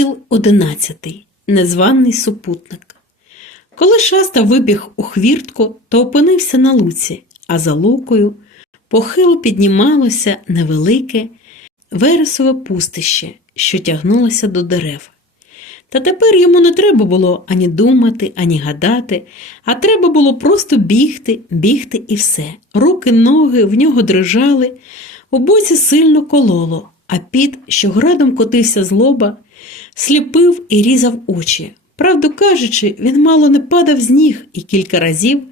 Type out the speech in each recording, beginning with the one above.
Розділ одинадцятий. Незваний супутник. Коли шаста вибіг у хвіртку, то опинився на луці, а за лукою похило піднімалося невелике вересове пустище, що тягнулося до дерев. Та тепер йому не треба було ані думати, ані гадати, а треба було просто бігти, бігти і все. Руки, ноги в нього дрижали, у боці сильно кололо, а під, що градом котився з лоба, сліпив і різав очі. Правду кажучи, він мало не падав з ніг і кілька разів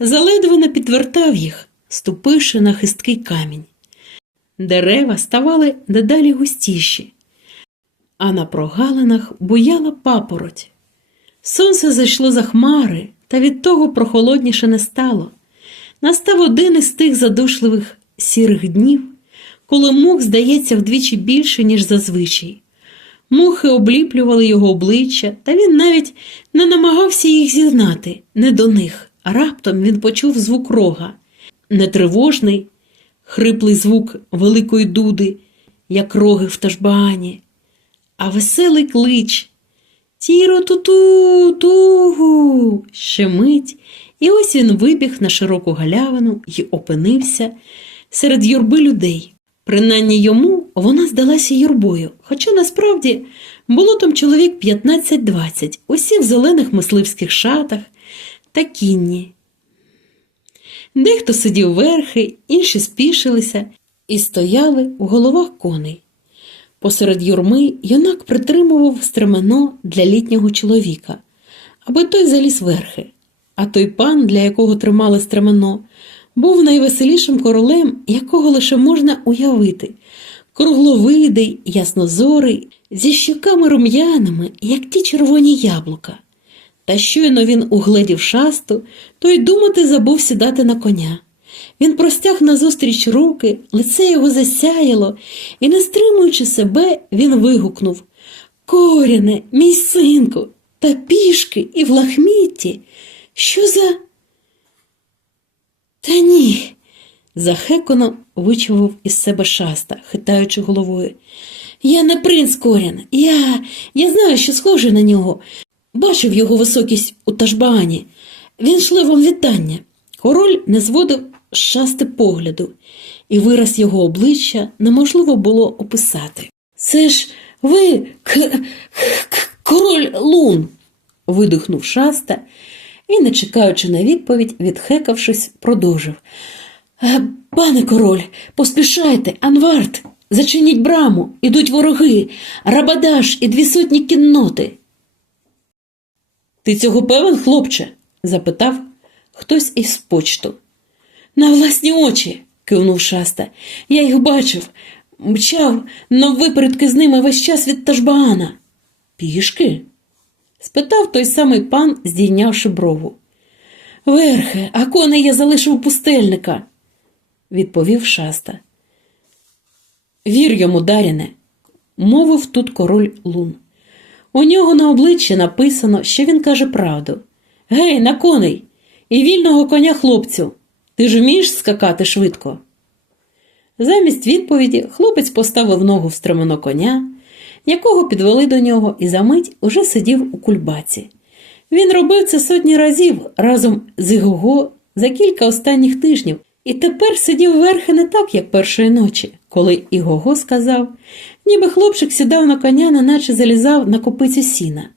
заледве не підвертав їх, ступивши на хисткий камінь. Дерева ставали дедалі густіші, а на прогалинах буяла папороть. Сонце зайшло за хмари, та від того прохолодніше не стало. Настав один із тих задушливих сірих днів, коли мух здається вдвічі більше, ніж зазвичай. Мухи обліплювали його обличчя, та він навіть не намагався їх зізнати, не до них. А раптом він почув звук рога, нетривожний, хриплий звук великої дуди, як роги в тажбаані, а веселий клич. Тіро туту тугу. Ще мить, і ось він вибіг на широку галявину і опинився серед юрби людей. Принаймні йому вона здалася юрбою, хоча насправді було там чоловік 15-20, усі в зелених мисливських шатах та кінні. Дехто сидів верхи, інші спішилися і стояли у головах коней. Посеред юрми юнак притримував стремено для літнього чоловіка, аби той заліз верхи, а той пан, для якого тримали стремено, був найвеселішим королем, якого лише можна уявити. Кругловидий, яснозорий, зі щоками рум'яними, як ті червоні яблука. Та щойно він угледів шасту, то й думати забув сідати на коня. Він простяг назустріч руки, лице його засяяло, і, не стримуючи себе, він вигукнув Коряне, мій синку, та пішки і в лахмітті. Що за. Та ні. захекано вичував із себе шаста, хитаючи головою. Я не принц Корян, я, я знаю, що схожий на нього. Бачив його високість у Ташбаані. Він шле вам вітання. Король не зводив з шасти погляду, і вираз його обличчя неможливо було описати. Це ж ви, к- к- король Лун. видихнув шаста і, не чекаючи на відповідь, відхекавшись, продовжив. «Е, Пане король, поспішайте, Анвард, зачиніть браму, ідуть вороги, Рабадаш і дві сотні кінноти. Ти цього певен, хлопче? запитав хтось із почту. На власні очі, кивнув шаста. Я їх бачив, мчав наввипередки з ними весь час від Ташбаана. Пішки? Спитав той самий пан, здійнявши брову. Верхе, а коней я залишив пустельника, відповів шаста. Вір йому, Даріне, мовив тут король Лун. У нього на обличчі написано, що він каже правду. Гей, на коней! І вільного коня хлопцю. Ти ж вмієш скакати швидко? Замість відповіді хлопець поставив ногу в стремено коня, якого підвели до нього, і за мить уже сидів у кульбаці. Він робив це сотні разів разом з Ігого за кілька останніх тижнів, і тепер сидів верхи не так, як першої ночі, коли Ігого сказав, ніби хлопчик сідав на коня, неначе залізав на копицю сіна.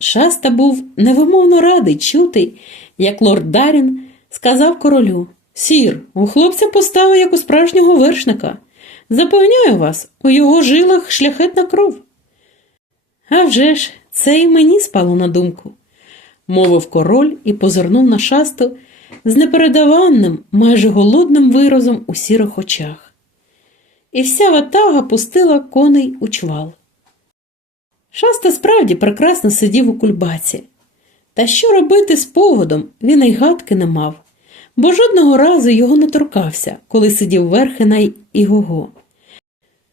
Шаста був невимовно радий чути, як лорд Дарін сказав королю Сір, у хлопця постава, як у справжнього вершника. Запевняю вас, у його жилах шляхетна кров. «А вже ж, це і мені спало на думку, мовив король і позирнув на шасту з непередаванним, майже голодним виразом у сірих очах. І вся ватага пустила коней у чвал. Шаста справді прекрасно сидів у кульбаці. Та що робити з погодом, він й гадки не мав, бо жодного разу його не торкався, коли сидів верхи на Ігого.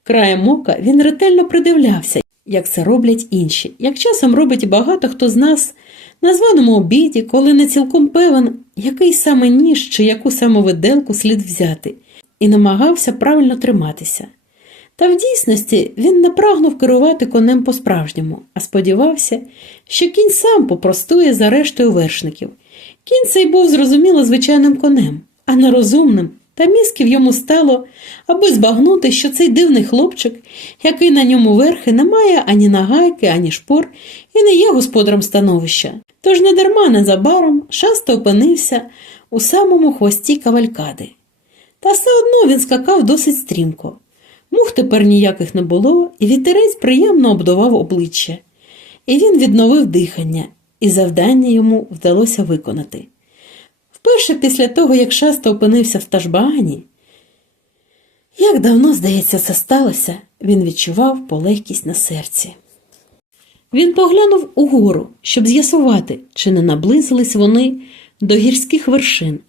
Краєм ока він ретельно придивлявся, як це роблять інші, як часом робить багато хто з нас на званому обіді, коли не цілком певен, який саме ніж чи яку саме виделку слід взяти, і намагався правильно триматися. Та в дійсності він не прагнув керувати конем по-справжньому, а сподівався, що кінь сам попростує за рештою вершників. Кінь цей був зрозуміло звичайним конем, а не розумним, та мізків йому стало, аби збагнути, що цей дивний хлопчик, який на ньому верхи, не має ані нагайки, ані шпор і не є господарем становища. Тож недарма незабаром шасто опинився у самому хвості кавалькади. Та все одно він скакав досить стрімко. Мух тепер ніяких не було, і вітерець приємно обдував обличчя. І він відновив дихання, і завдання йому вдалося виконати. Вперше після того, як шасто опинився в Ташбаані, як давно, здається, це сталося, він відчував полегкість на серці. Він поглянув угору, щоб з'ясувати, чи не наблизились вони до гірських вершин,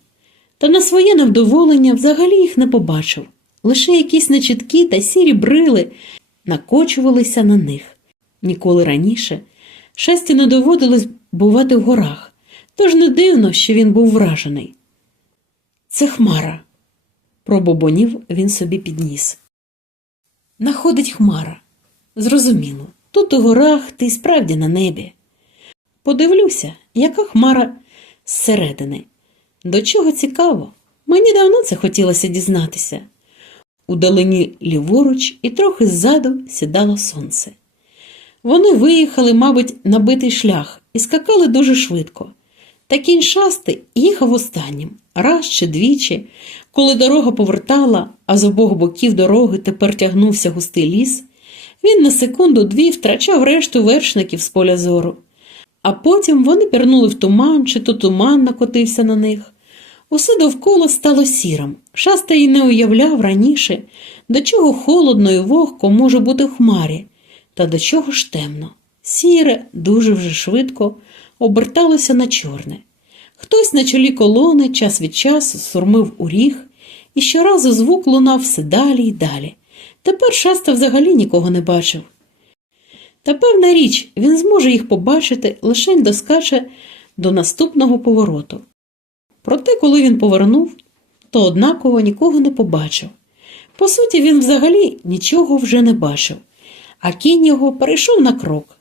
та на своє невдоволення взагалі їх не побачив. Лише якісь нечіткі та сірі брили накочувалися на них. Ніколи раніше шасті не доводилось бувати в горах, тож не дивно, що він був вражений. Це хмара, пробобонів він собі підніс. Находить хмара. Зрозуміло, тут у горах ти справді на небі. Подивлюся, яка хмара зсередини. До чого цікаво, мені давно це хотілося дізнатися. Удалині ліворуч і трохи ззаду сідало сонце. Вони виїхали, мабуть, на битий шлях і скакали дуже швидко. Та кінь шасти їхав останнім, раз чи двічі, коли дорога повертала, а з обох боків дороги тепер тягнувся густий ліс, він на секунду-дві втрачав решту вершників з поля зору. А потім вони пірнули в туман, чи то туман накотився на них. Усе довкола стало сірим. Шаста й не уявляв раніше, до чого холодно і вогко може бути в хмарі, та до чого ж темно. Сіре дуже вже швидко оберталося на чорне. Хтось на чолі колони час від часу сурмив у ріг, і щоразу звук лунав все далі й далі. Тепер шаста взагалі нікого не бачив. Та певна річ, він зможе їх побачити, лише доскаче до наступного повороту. Проте, коли він повернув, то однаково нікого не побачив. По суті, він взагалі нічого вже не бачив, а кінь його перейшов на крок.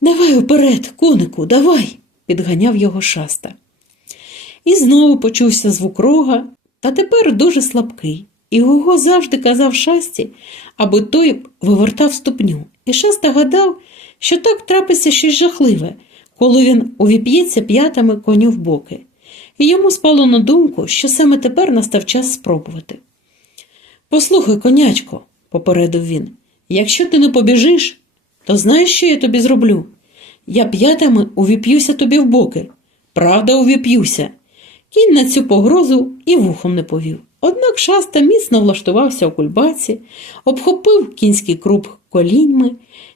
Давай уперед, конику, давай, підганяв його шаста. І знову почувся звук рога, та тепер дуже слабкий, і Гого завжди казав шасті, аби той вивертав ступню. І шаста гадав, що так трапиться щось жахливе, коли він увіп'ється п'ятами коню в боки. І йому спало на думку, що саме тепер настав час спробувати. Послухай, конячко, попередив він, якщо ти не побіжиш, то знаєш, що я тобі зроблю? Я п'ятами увіп'юся тобі в боки. Правда, увіп'юся. Кінь на цю погрозу і вухом не повів. Однак шаста міцно влаштувався у кульбаці, обхопив кінський круп коліньми,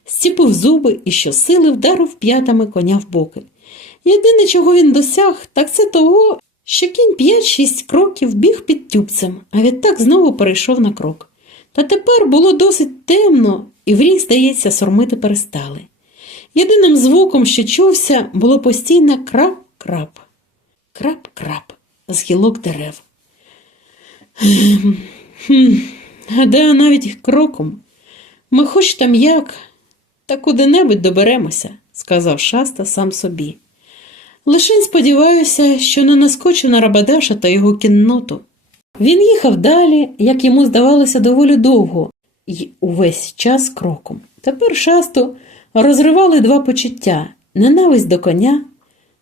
стіпив зуби і щосили вдарив п'ятами коня в боки. Єдине, чого він досяг, так це того, що кінь п'ять-шість кроків біг під тюбцем, а відтак знову перейшов на крок. Та тепер було досить темно, і в ріг, здається, сормити перестали. Єдиним звуком, що чувся, було постійне крап-крап, крап-крап з гілок дерев. Гадаю, навіть кроком. Ми хоч там як, та куди-небудь доберемося, сказав шаста сам собі. Лишень сподіваюся, що не наскочив на Рабадаша та його кінноту. Він їхав далі, як йому здавалося, доволі довго, і увесь час кроком. Тепер шасту розривали два почуття ненависть до коня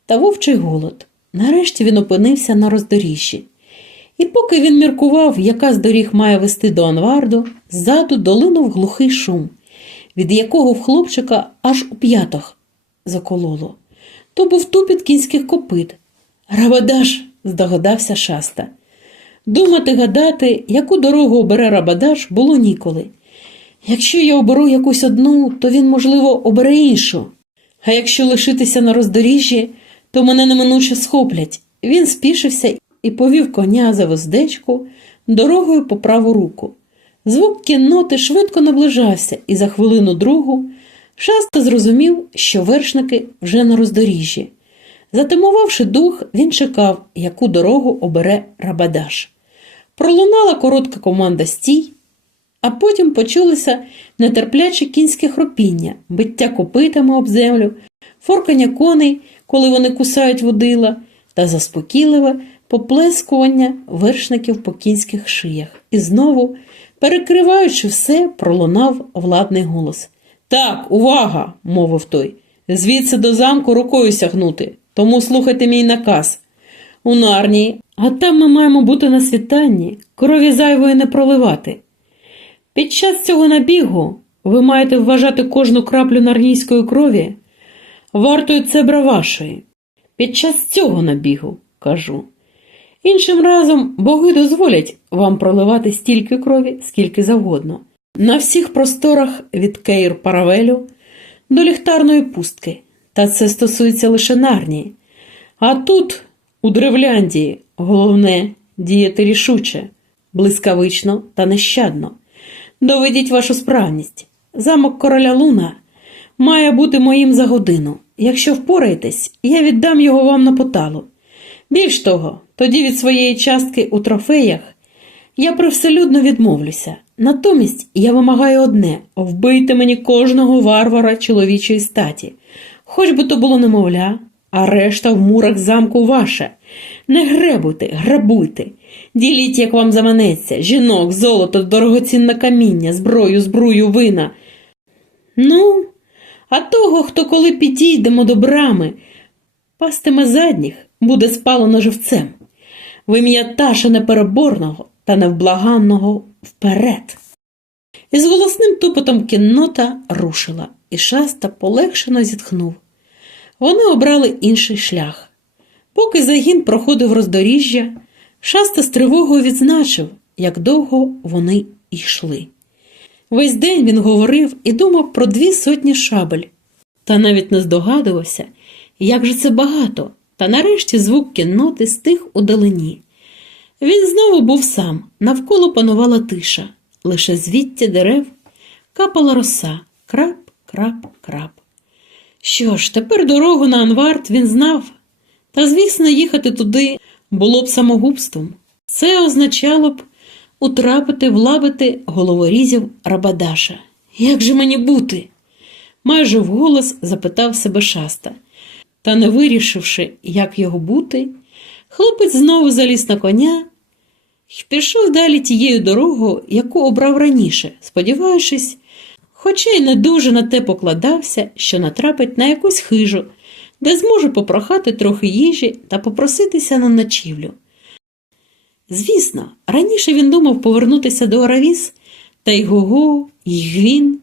та вовчий голод. Нарешті він опинився на роздоріжжі. І поки він міркував, яка з доріг має вести до Анварду, ззаду долинув глухий шум, від якого в хлопчика аж у п'ятах закололо. То був тупіт кінських копит. Рабадаш, здогадався шаста. Думати гадати, яку дорогу обере Рабадаш, було ніколи. Якщо я оберу якусь одну, то він, можливо, обере іншу. А якщо лишитися на роздоріжжі, то мене неминуче схоплять. Він спішився і повів коня за воздечку дорогою по праву руку. Звук кінноти швидко наближався, і за хвилину другу шаста зрозумів, що вершники вже на роздоріжжі. Затимувавши дух, він чекав, яку дорогу обере Рабадаш. Пролунала коротка команда стій, а потім почулося нетерпляче кінське хропіння, биття копитами об землю, форкання коней, коли вони кусають водила, та заспокійливе поплескування вершників по кінських шиях. І знову, перекриваючи все, пролунав владний голос. Так, увага, мовив той. Звідси до замку рукою сягнути, тому слухайте мій наказ. У нарнії, а там ми маємо бути на світанні, крові зайвої не проливати. Під час цього набігу ви маєте вважати кожну краплю нарнійської крові вартою цебра вашої. Під час цього набігу, кажу. Іншим разом боги дозволять вам проливати стільки крові, скільки завгодно. На всіх просторах від Кейр Паравелю до ліхтарної пустки. Та це стосується лише нарнії. А тут, у Древляндії, головне діяти рішуче, блискавично та нещадно. Доведіть вашу справність. Замок короля Луна має бути моїм за годину. Якщо впораєтесь, я віддам його вам на поталу. Більш того, тоді від своєї частки у трофеях я привселюдно відмовлюся. Натомість я вимагаю одне вбийте мені кожного варвара чоловічої статі, хоч би то було немовля, а решта в мурах замку ваша. Не гребуйте, грабуйте, діліть, як вам заманеться, жінок, золото, дорогоцінне каміння, зброю, збрую, вина. Ну, а того, хто коли підійдемо до брами, пастиме задніх, буде спалено живцем. В ім'я Таша непереборного та невблаганного вперед. І з голосним тупотом кіннота рушила, і шаста полегшено зітхнув. Вони обрали інший шлях. Поки загін проходив роздоріжжя, шаста з тривогою відзначив, як довго вони йшли. Весь день він говорив і думав про дві сотні шабель, та навіть не здогадувався, як же це багато, та нарешті звук кінноти стих у далині. Він знову був сам, навколо панувала тиша, лише звідтя дерев капала роса, крап, крап, крап. Що ж, тепер дорогу на Анвард він знав, та, звісно, їхати туди було б самогубством. Це означало б утрапити в лабити головорізів Рабадаша. Як же мені бути? майже вголос запитав себе шаста. Та, не вирішивши, як його бути, хлопець знову заліз на коня і пішов далі тією дорогою, яку обрав раніше, сподіваючись, хоча й не дуже на те покладався, що натрапить на якусь хижу, де зможе попрохати трохи їжі та попроситися на ночівлю. Звісно, раніше він думав повернутися до Аравіс та й Гого, й Гвін,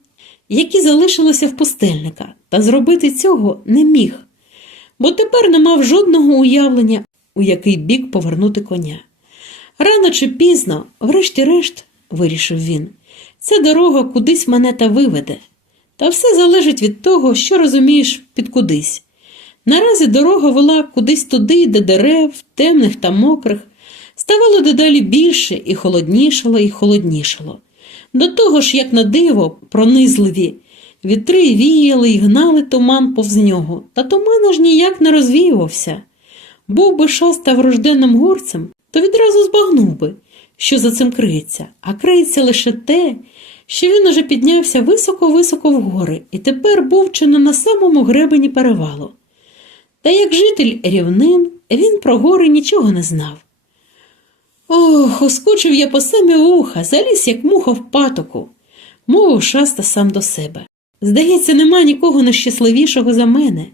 які залишилися в пустельника, та зробити цього не міг, бо тепер не мав жодного уявлення, у який бік повернути коня. Рано чи пізно, врешті-решт, вирішив він, ця дорога кудись мене та виведе. Та все залежить від того, що розумієш під кудись. Наразі дорога вела кудись туди, де дерев, темних та мокрих, ставало дедалі більше і холоднішало, і холоднішало. До того ж, як на диво, пронизливі, вітри віяли й гнали туман повз нього, та туман аж ніяк не розвіювався. Був би шаста врожденним горцем, то відразу збагнув би, що за цим криється, а криється лише те, що він уже піднявся високо-високо вгори і тепер був чи не на самому гребені перевалу. Та як житель рівнин, він про гори нічого не знав. Ох, оскочив я по самі вуха, заліз, як муха в патоку, мовив шаста сам до себе. Здається, нема нікого нещасливішого за мене.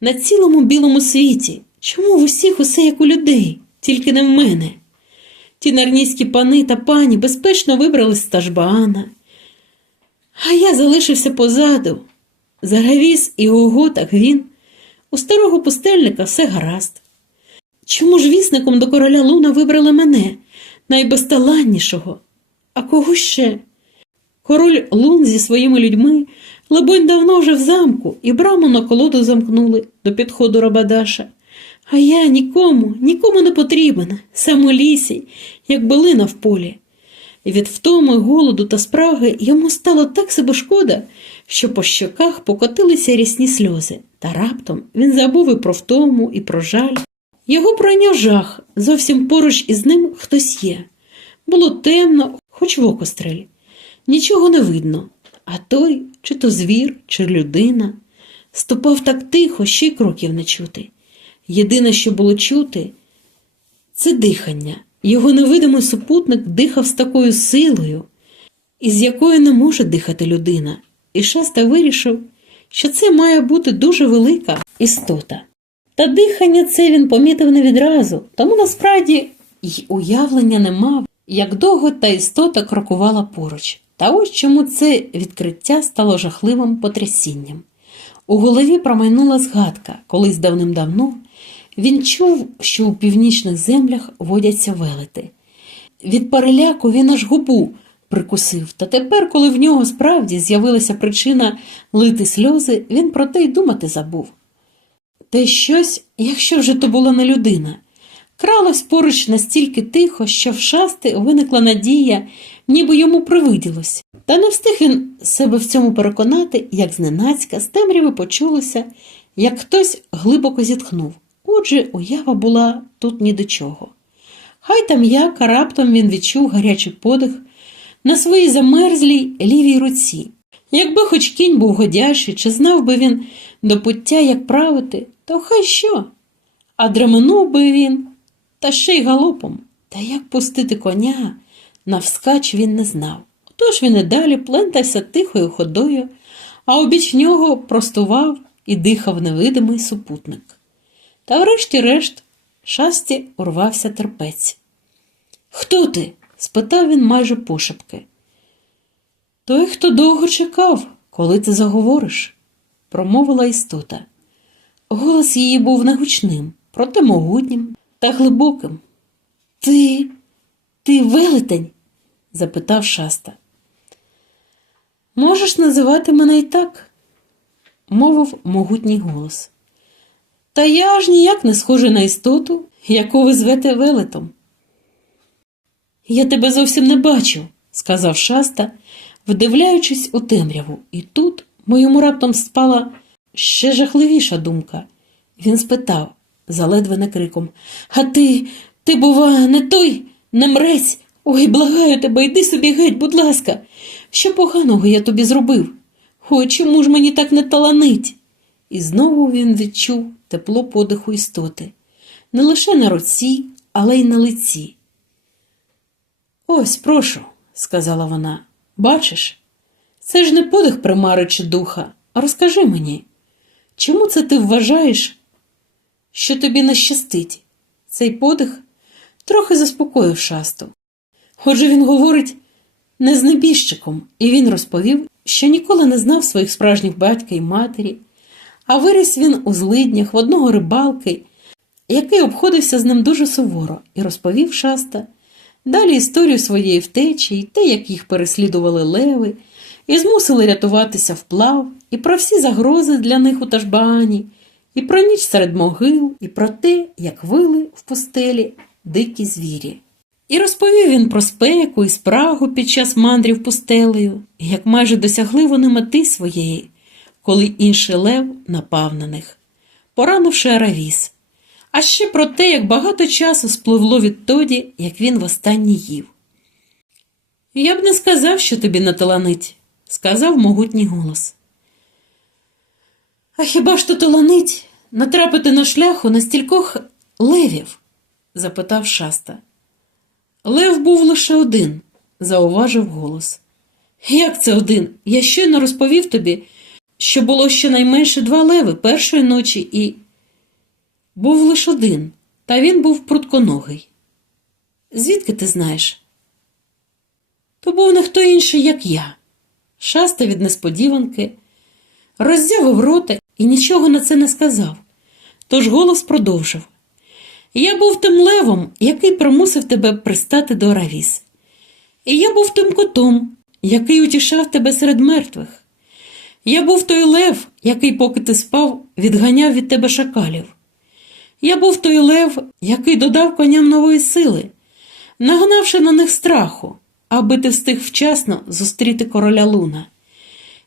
На цілому білому світі, чому в усіх усе як у людей, тільки не в мене? Ті нарнійські пани та пані безпечно вибрались з Ташбаана, а я залишився позаду. Загавіс і Гого та Гвін. У старого пустельника все гаразд. Чому ж вісником до короля Луна вибрали мене, найбезталаннішого? А кого ще? Король Лун зі своїми людьми, либонь, давно вже в замку, і браму на колоду замкнули до підходу Рабадаша. А я нікому, нікому не потрібен, сам у лісі, як билина в полі. Від втоми, голоду та спраги йому стало так себе шкода, що по щоках покотилися рясні сльози, та раптом він забув і про втому, і про жаль. Його пройняв жах, зовсім поруч із ним хтось є. Було темно, хоч в око стрель. Нічого не видно, а той, чи то звір, чи людина, ступав так тихо, що й кроків не чути. Єдине, що було чути, це дихання. Його невидимий супутник дихав з такою силою, із якою не може дихати людина, і шаста вирішив, що це має бути дуже велика істота. Та дихання це він помітив не відразу, тому насправді й уявлення не мав, як довго та істота крокувала поруч. Та ось чому це відкриття стало жахливим потрясінням. У голові промайнула згадка, колись давним-давно він чув, що у північних землях водяться велети. Від переляку він аж губу прикусив, та тепер, коли в нього справді з'явилася причина лити сльози, він про те й думати забув. Те щось, якщо вже то була не людина, кралось поруч настільки тихо, що в шасти виникла надія, ніби йому привиділось. Та не встиг він себе в цьому переконати, як зненацька з темряви почулося, як хтось глибоко зітхнув. Отже, уява була тут ні до чого. Хай там як, а раптом він відчув гарячий подих на своїй замерзлій лівій руці. Якби хоч кінь був годящий, чи знав би він до пуття, як правити, то хай що. А дременув би він, та ще й галопом. Та як пустити коня навскач він не знав. Отож він і далі плентався тихою ходою, а обіч нього простував і дихав невидимий супутник. Та врешті-решт шасті урвався терпець. Хто ти? спитав він майже пошепки. Той, хто довго чекав, коли ти заговориш, промовила істота. Голос її був негучним, проте могутнім та глибоким. Ти, ти велетень? запитав шаста. Можеш називати мене і так, мовив могутній голос. Та я аж ніяк не схожий на істоту, яку ви звете велетом. Я тебе зовсім не бачу, сказав шаста, вдивляючись у темряву, і тут моєму раптом спала ще жахливіша думка. Він спитав, заледве криком А ти, ти, бува, не той, не мрець. Ой, благаю тебе, йди собі геть, будь ласка. Що поганого я тобі зробив? Ой, чому ж мені так не таланить? І знову він відчув тепло подиху істоти, не лише на руці, але й на лиці. Ось, прошу, сказала вона, бачиш, це ж не подих примари духа, а розкажи мені, чому це ти вважаєш, що тобі не щастить? Цей подих трохи заспокоїв шасту. Отже, він говорить не з небіжчиком, і він розповів, що ніколи не знав своїх справжніх батька і матері, а виріс він у злиднях в одного рибалки, який обходився з ним дуже суворо, і розповів шаста. Далі історію своєї втечі, і те, як їх переслідували леви, і змусили рятуватися вплав, і про всі загрози для них у Ташбаані, і про ніч серед могил, і про те, як вили в пустелі дикі звірі. І розповів він про спеку і спрагу під час мандрів пустелею, як майже досягли вони мети своєї, коли інший лев напав на них, поранивши Аравіс а ще про те, як багато часу спливло відтоді, як він востаннє їв. Я б не сказав, що тобі не таланить, сказав могутній голос. А хіба ж то таланить натрапити на шляху на стількох левів? запитав шаста. Лев був лише один, зауважив голос. Як це один? Я щойно розповів тобі, що було щонайменше два леви першої ночі і. Був лише один, та він був прутконогий. Звідки ти знаєш? То був не хто інший, як я. Шаста від несподіванки, роззявив рота і нічого на це не сказав. Тож голос продовжив Я був тим левом, який примусив тебе пристати до Аравіс. І я був тим котом, який утішав тебе серед мертвих. Я був той лев, який, поки ти спав, відганяв від тебе шакалів. Я був той лев, який додав коням нової сили, нагнавши на них страху, аби ти встиг вчасно зустріти короля Луна.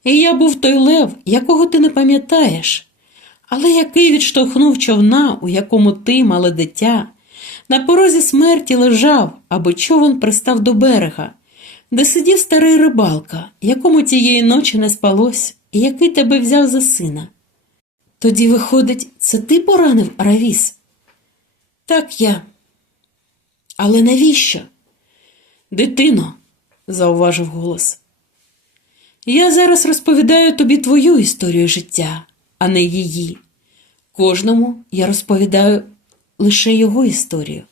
І я був той лев, якого ти не пам'ятаєш, але який відштовхнув човна, у якому ти, мале дитя, на порозі смерті лежав, аби човен пристав до берега, де сидів старий рибалка, якому тієї ночі не спалось, який тебе взяв за сина. Тоді, виходить, це ти поранив Аравіс? Так, я. Але навіщо? Дитино, зауважив голос. Я зараз розповідаю тобі твою історію життя, а не її. Кожному я розповідаю лише його історію.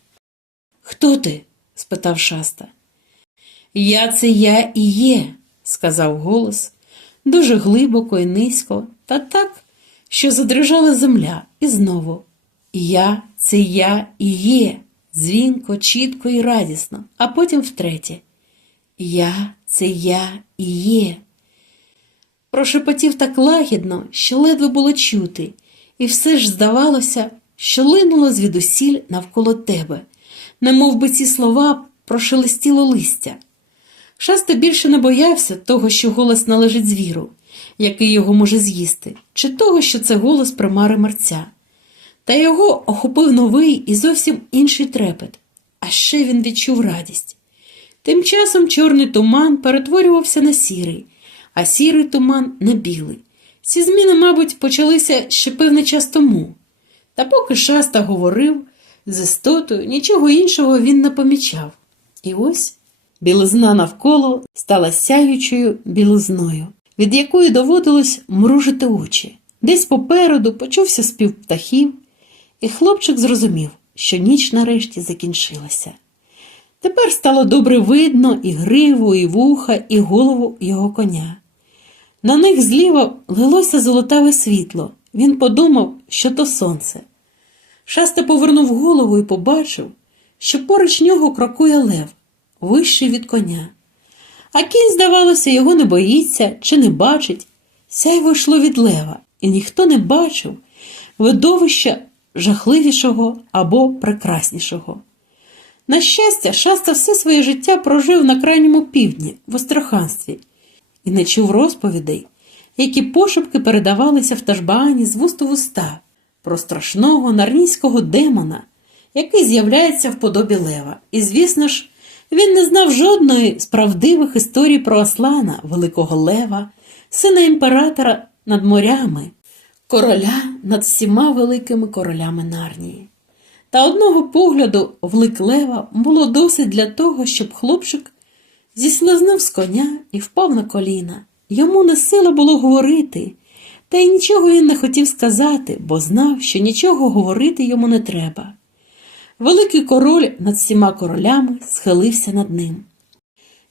Хто ти? спитав шаста. Я це я і є, сказав голос, дуже глибоко і низько, та так, що задрижала земля, і знову. Я це я і є, дзвінко, чітко і радісно, а потім втретє. Я це я і є. Прошепотів так лагідно, що ледве було чути, і все ж здавалося, що линуло звідусіль навколо тебе, немов би ці слова прошелестіло листя. Шаста більше не боявся того, що голос належить звіру, який його може з'їсти, чи того, що це голос примари мерця. Та його охопив новий і зовсім інший трепет, а ще він відчув радість. Тим часом чорний туман перетворювався на сірий, а сірий туман на білий. Ці зміни, мабуть, почалися ще певний час тому. Та поки шаста говорив з істотою, нічого іншого він не помічав. І ось білизна навколо стала сяючою білизною, від якої доводилось мружити очі. Десь попереду почувся спів птахів, і хлопчик зрозумів, що ніч нарешті закінчилася. Тепер стало добре видно і гриву, і вуха, і голову його коня. На них зліва лилося золотаве світло. Він подумав, що то сонце. Шаста повернув голову і побачив, що поруч нього крокує лев, вищий від коня. А кінь, здавалося, його не боїться чи не бачить. Сяйво йшло від лева, і ніхто не бачив видовища жахливішого або прекраснішого. На щастя, шаста все своє життя прожив на крайньому півдні, в Остроханстві, і не чув розповідей, які пошепки передавалися в Ташбаані з вуст у вуста про страшного нарнійського демона, який з'являється в подобі лева. І, звісно ж, він не знав жодної з правдивих історій про Аслана, великого лева, сина імператора над морями, короля над всіма великими королями Нарнії. Та одного погляду в лик лева було досить для того, щоб хлопчик зіслизнув з коня і впав на коліна. Йому не сила було говорити, та й нічого він не хотів сказати, бо знав, що нічого говорити йому не треба. Великий король над всіма королями схилився над ним.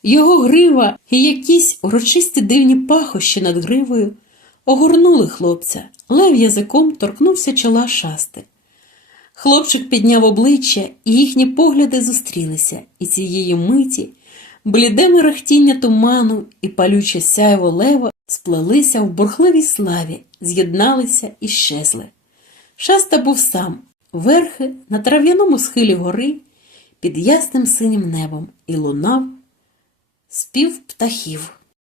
Його грива і якісь урочисті дивні пахощі над гривою огорнули хлопця. Лев язиком торкнувся чола шасти. Хлопчик підняв обличчя, і їхні погляди зустрілися, і цієї миті бліде мерехтіння туману і палюче сяйво лева сплелися в бурхливій славі, з'єдналися і щезли. Шаста був сам, верхи на трав'яному схилі гори, під ясним синім небом, і лунав спів птахів.